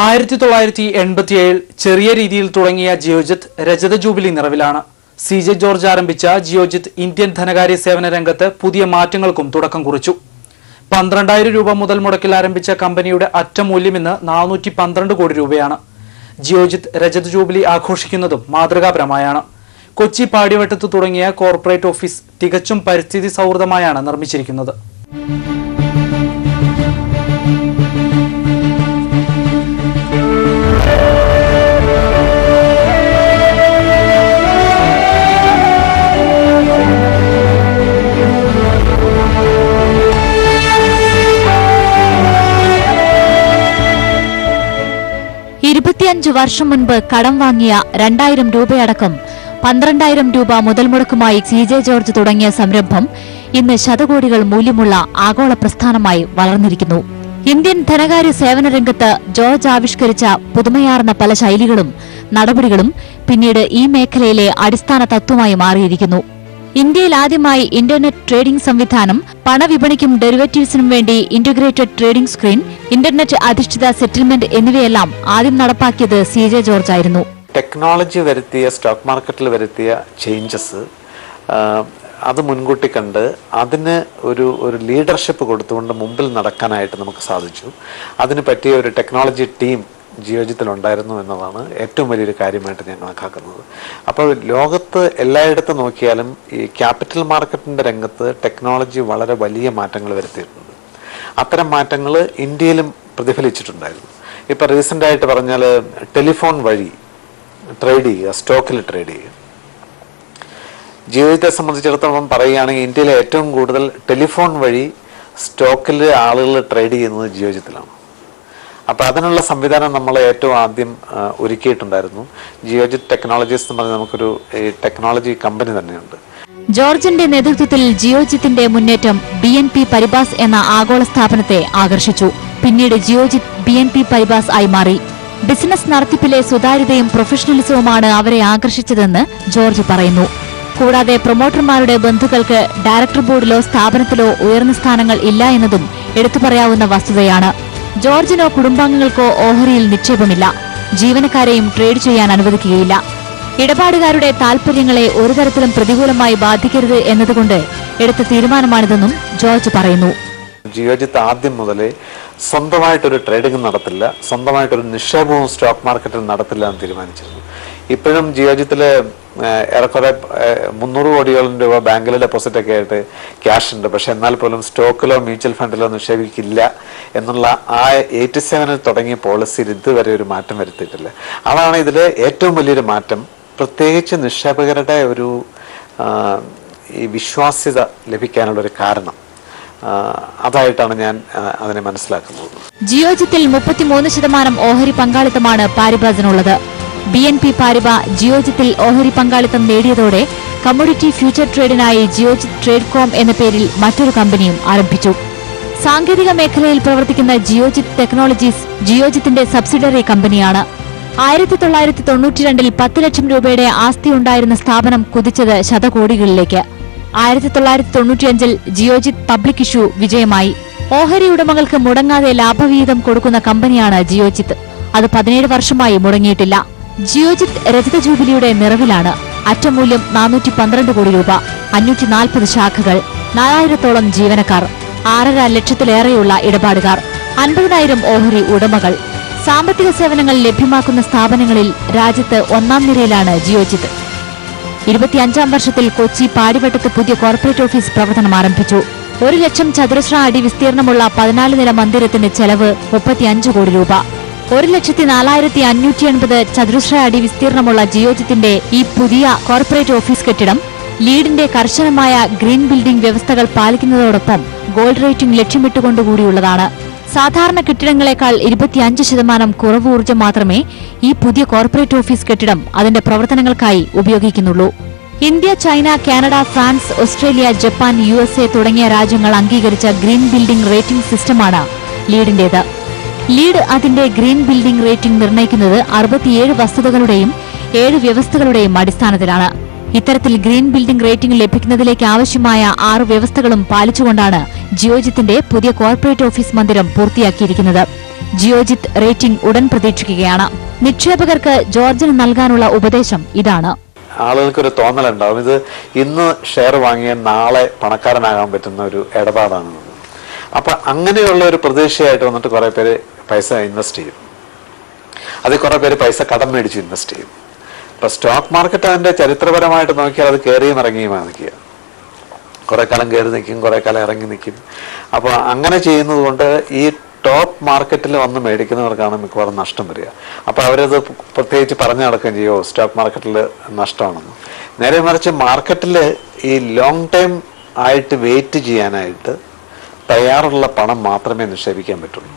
1987 ചെറിയ രീതിയിൽ തുടങ്ങിയ ജിയോജിത്ത് രജത ജൂബിലി നിറവിലാണ്. CJ ജോർജ് ആരംഭിച്ച ജിയോജിത്ത് ഇന്ത്യൻ ധനകാര്യ സേവന രംഗത്ത് പുതിയ മാറ്റങ്ങൾക്കും തുടക്കം കുറിച്ചു. 12,000 രൂപ മുതൽ മുടക്കിൽ ആരംഭിച്ച കമ്പനിയുടെ അറ്റ മൂല്യം ഇന്ന് 412 കോടി രൂപയാണ്. ജിയോജിത്ത് രജത ജൂബിലി ആഘോഷിക്കുന്നതും മാതൃകാപരമായാണ്. കൊച്ചി പാടിവട്ടത്ത് തുടങ്ങിയ കോർപ്പറേറ്റ് ഓഫീസ് തികച്ചും പരിസ്ഥിതി സൗഹൃദമായാണ് നിർമ്മിച്ചിരിക്കുന്നത്. വർഷം മുൻപ് കടം വാങ്ങിയ 2,000 രൂപയടക്കം 12,000 രൂപ മുതൽ മുടക്കുമായി CJ ജോർജ് തുടങ്ങിയ സംരംഭം ഇന്ന് ശതകോടികൾ മൂല്യമുള്ള ആഗോള പ്രസ്ഥാനമായി വളർന്നിരിക്കുന്നു. ഇന്ത്യൻ ധനകാര്യ സേവന രംഗത്ത് ജോർജ് ആവിഷ്കരിച്ച പുതുമയാർന്ന പല ശൈലികളും നടപടികളും പിന്നീട് ഈ മേഖലയിലെ അടിസ്ഥാന തത്വമായി മാറിയിരിക്കുന്നു. ഇന്ത്യയിൽ ആദ്യമായി ഇന്റർനെറ്റ് ട്രേഡിംഗ് സംവിധാനം, പണവിപണിക്കും ഡെറിവേറ്റീവ്സിനും വേണ്ടി ഇന്റഗ്രേറ്റഡ് ട്രേഡിംഗ് സ്ക്രീൻ, ഇന്റർനെറ്റ് അധിഷ്ഠിത സെറ്റിൽമെന്റ് എന്നിവയെല്ലാം ആദ്യം നടപ്പാക്കിയത് CJ ജോർജ് ആയിരുന്നു. ടെക്നോളജി വരുത്തിയ സ്റ്റോക്ക് മാർക്കറ്റിൽ വരുത്തിയ ചേഞ്ചസ് അത് മുൻകൂട്ടി കണ്ട് അതിന് ഒരു ലീഡർഷിപ്പ് കൊടുത്തുകൊണ്ട് മുമ്പിൽ നടക്കാനായിട്ട് നമുക്ക് സാധിച്ചു. അതിന് പറ്റിയ ഒരു ടെക്നോളജി ടീം ജിയോജിത്തിലുണ്ടായിരുന്നു എന്നതാണ് ഏറ്റവും വലിയൊരു കാര്യമായിട്ട് ഞാൻ കണക്കാക്കുന്നത്. അപ്പോൾ ലോകത്ത് എല്ലായിടത്തും നോക്കിയാലും ഈ ക്യാപിറ്റൽ മാർക്കറ്റിൻ്റെ രംഗത്ത് ടെക്നോളജി വളരെ വലിയ മാറ്റങ്ങൾ വരുത്തിയിട്ടുണ്ട്. അത്തരം മാറ്റങ്ങൾ ഇന്ത്യയിലും പ്രതിഫലിച്ചിട്ടുണ്ടായിരുന്നു. ഇപ്പോൾ റീസെൻ്റായിട്ട് പറഞ്ഞാൽ ടെലിഫോൺ വഴി ട്രേഡ് ചെയ്യുക, സ്റ്റോക്കിൽ ട്രേഡ് ചെയ്യുക. ജിയോജിത്തെ സംബന്ധിച്ചിടത്തോളം പറയുകയാണെങ്കിൽ ഇന്ത്യയിലെ ഏറ്റവും കൂടുതൽ ടെലിഫോൺ വഴി സ്റ്റോക്കിൽ ആളുകൾ ട്രേഡ് ചെയ്യുന്നത് ജിയോജിത്തിലാണ്. അപ്പോൾ അതിനുള്ള സംവിധാനം നമ്മൾ ഏറ്റവും ആദ്യം ഒരുക്കിയിട്ടുണ്ടായിരുന്നു. ജിയോജിത്ത് ടെക്നോളജീസ് എന്ന് പറഞ്ഞാൽ നമുക്കൊരു ടെക്നോളജി കമ്പനി തന്നെയുണ്ട്. ജോർജിന്റെ നേതൃത്വത്തിൽ ജിയോജിത്തിന്റെ മുന്നേറ്റം BNP പരിബാസ് എന്ന ആഗോള സ്ഥാപനത്തെ ആകർഷിച്ചു. പിന്നീട് ജിയോജിത്ത് BNP പരിബാസ് ആയി മാറി. ബിസിനസ് നടത്തിപ്പിലെ സുതാര്യതയും പ്രൊഫഷണലിസവുമാണ് അവരെ ആകർഷിച്ചതെന്ന് ജോർജ് പറയുന്നു. കൂടാതെ പ്രൊമോട്ടർമാരുടെ ബന്ധുക്കൾക്ക് ഡയറക്ടർ ബോർഡിലോ സ്ഥാപനത്തിലോ ഉയർന്ന സ്ഥാനങ്ങൾ ഇല്ല എന്നതും എടുത്തു പറയാവുന്ന വസ്തുതയാണ്. ജോർജിനോ കുടുംബാംഗങ്ങൾക്കോ ഓഹരിയിൽ നിക്ഷേപമില്ല. ജീവനക്കാരെയും ട്രേഡ് ചെയ്യാൻ അനുവദിക്കുകയില്ല. ഇടപാടുകാരുടെ താൽപര്യങ്ങളെ ഒരു തരത്തിലും പ്രതികൂലമായി ബാധിക്കരുത് എന്നതുകൊണ്ട് എടുത്ത തീരുമാനമാണിതെന്നും ജോർജ് പറയുന്നു. ജിയോജിത്ത് ആദ്യം മുതലേ സ്വന്തമായിട്ടൊരു ട്രേഡിംഗ് നടത്തില്ല, സ്വന്തമായിട്ടൊരു നിക്ഷേപവും സ്റ്റോക്ക് മാർക്കറ്റിൽ നടത്തില്ല എന്ന് തീരുമാനിച്ചിരുന്നു. ഇപ്പോഴും ജിയോജിത്തില് ഏറെക്കുറെ 300 കോടിയോളം രൂപ ബാങ്കിൽ ഡെപ്പോസിറ്റൊക്കെ ആയിട്ട് ക്യാഷ് ഉണ്ട്. പക്ഷെ എന്നാൽ പോലും സ്റ്റോക്കിലോ മ്യൂച്വൽ ഫണ്ടിലോ നിക്ഷേപിക്കില്ല എന്നുള്ള ആ 87 തുടങ്ങിയ പോളിസിയിൽ ഇതുവരെ ഒരു മാറ്റം വരുത്തിയിട്ടില്ല. അതാണ് ഇതിൽ ഏറ്റവും വലിയൊരു മാറ്റം. പ്രത്യേകിച്ച് നിക്ഷേപകരുടെ ഒരു ഈ വിശ്വാസ്യത ലഭിക്കാനുള്ളൊരു കാരണം അതായിട്ടാണ് ഞാൻ അതിനെ മനസ്സിലാക്കുന്നത്. ജിയോജിത്തിൽ 33% ഓഹരി പങ്കാളിത്തമാണ് പാരിബാസിനുള്ളത്. BNP പാരിബ ജിയോജിത്തിൽ ഓഹരി പങ്കാളിത്തം നേടിയതോടെ കമ്മോഡിറ്റി ഫ്യൂച്ചർ ട്രേഡിനായി ജിയോജിത്ത് ട്രേഡ്കോം എന്ന പേരിൽ മറ്റൊരു കമ്പനിയും ആരംഭിച്ചു. സാങ്കേതിക മേഖലയിൽ പ്രവർത്തിക്കുന്ന ജിയോജിത്ത് ടെക്നോളജീസ് ജിയോജിത്തിന്റെ സബ്സിഡറി കമ്പനിയാണ്. 1992 10 ലക്ഷം രൂപയുടെ ആസ്തി ഉണ്ടായിരുന്ന സ്ഥാപനം കുതിച്ചത് ശതകോടികളിലേക്ക്. 1995 ജിയോജിത്ത് പബ്ലിക് ഇഷ്യൂ വിജയമായി. ഓഹരി ഉടമകൾക്ക് മുടങ്ങാതെ ലാഭവിഹിതം കൊടുക്കുന്ന കമ്പനിയാണ് ജിയോജിത്ത്. അത് 17 വർഷമായി മുടങ്ങിയിട്ടില്ല. ജിയോജിത്ത് രജത ജൂബിലിയുടെ നിറവിലാണ്. അറ്റമൂല്യം 412 കോടി രൂപ, 540 ശാഖകൾ, 4000-ഓളം ജീവനക്കാർ, 6.5 ലക്ഷത്തിലേറെയുള്ള ഇടപാടുകാർ, 50,000 ഓഹരി ഉടമകൾ. സാമ്പത്തിക സേവനങ്ങൾ ലഭ്യമാക്കുന്ന സ്ഥാപനങ്ങളിൽ രാജ്യത്ത് 1ാം നിരയിലാണ് ജിയോജിത്ത്. 25ാം വർഷത്തിൽ കൊച്ചി പാടിവട്ടത്ത് പുതിയ കോർപ്പറേറ്റ് ഓഫീസ് പ്രവർത്തനം ആരംഭിച്ചു. 1 ലക്ഷം ചതുരശ്ര അടി വിസ്തീർണമുള്ള 14 നില മന്ദിരത്തിന് ചെലവ് 35 കോടി രൂപ. 1,04,580 ചതുരശ്ര അടി വിസ്തീർണമുള്ള ജിയോജിത്തിന്റെ ഈ പുതിയ കോർപ്പറേറ്റ് ഓഫീസ് കെട്ടിടം ലീഡിന്റെ കർശനമായ ഗ്രീൻ ബിൽഡിംഗ് വ്യവസ്ഥകൾ പാലിക്കുന്നതോടൊപ്പം ഗോൾഡ് റേറ്റിംഗ് ലക്ഷ്യമിട്ടുകൊണ്ടുകൂടിയുള്ളതാണ്. സാധാരണ കെട്ടിടങ്ങളെക്കാൾ 25% കുറവ് ഊർജ്ജം മാത്രമേ ഈ പുതിയ കോർപ്പറേറ്റ് ഓഫീസ് കെട്ടിടം അതിന്റെ പ്രവർത്തനങ്ങൾക്കായി ഉപയോഗിക്കുന്നുള്ളൂ. India, China, Canada, France, Australia, Japan, USA തുടങ്ങിയ രാജ്യങ്ങൾ അംഗീകരിച്ച ഗ്രീൻ ബിൽഡിംഗ് റേറ്റിംഗ് സിസ്റ്റമാണ് ലീഡിന്റേത്. ലീഡ് അതിന്റെ ഗ്രീൻ ബിൽഡിംഗ് റേറ്റിംഗ് നിർണ്ണയിക്കുന്നത് 67 വസ്തുതകളുടെയും 7 വ്യവസ്ഥകളുടെയും അടിസ്ഥാനത്തിലാണ്. ഇത്തരത്തിൽ ഗ്രീൻ ബിൽഡിംഗ് റേറ്റിംഗ് ലഭിക്കുന്നതിലേക്ക് ആവശ്യമായ 6 വ്യവസ്ഥകളും പാലിച്ചുകൊണ്ടാണ് ജിയോജിത്തിന്റെ പുതിയ കോർപ്പറേറ്റ് ഓഫീസ് മന്ദിരം പൂർത്തിയാക്കിയിരിക്കുന്നത്. ജിയോജിത്ത് റേറ്റിംഗ് ഉടൻ പ്രതീക്ഷിക്കുകയാണ്. നിക്ഷേപകർക്ക് ജോർജിന് നൽകാനുള്ള ഉപദേശം ഇതാണ്. ആളുകൾക്കൊരു തോന്നലുണ്ടാവും, ഇത് ഇന്ന് ഷെയർ വാങ്ങിയ നാളെ പണക്കാരനാകാൻ പറ്റുന്ന ഒരു ഇടപാടാണ്. അപ്പൊ അങ്ങനെയുള്ള ഒരു പ്രതീക്ഷയായിട്ട് വന്നിട്ട് കുറെ പേര് പൈസ ഇൻവെസ്റ്റ് ചെയ്യും. അതിൽ കുറെ പേര് പൈസ കടം മേടിച്ച് ഇൻവെസ്റ്റ് ചെയ്യും. ഇപ്പൊ സ്റ്റോക്ക് മാർക്കറ്റ് അതിന്റെ ചരിത്രപരമായിട്ട് നോക്കിയാൽ അത് കയറിയും ഇറങ്ങിയുമാണ് നിൽക്കുക. കുറെ കാലം കയറി നിൽക്കും, കുറെ കാലം ഇറങ്ങി നിൽക്കും. അപ്പൊ അങ്ങനെ ചെയ്യുന്നത് കൊണ്ട് ഈ ടോപ്പ് മാർക്കറ്റിൽ വന്ന് മേടിക്കുന്നവർക്കാണ് മിക്കവാറും നഷ്ടം വരിക. അപ്പൊ അവരത് പ്രത്യേകിച്ച് പറഞ്ഞു നടക്കുകയും ചെയ്യുമോ സ്റ്റോക്ക് മാർക്കറ്റിൽ നഷ്ടമാണെന്ന്. നേരെ മറിച്ച് മാർക്കറ്റിൽ ഈ ലോങ് ടൈം ആയിട്ട് വെയിറ്റ് ചെയ്യാനായിട്ട് തയ്യാറുള്ള പണം മാത്രമേ നിക്ഷേപിക്കാൻ പറ്റുള്ളൂ.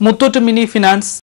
Muthoot mini finance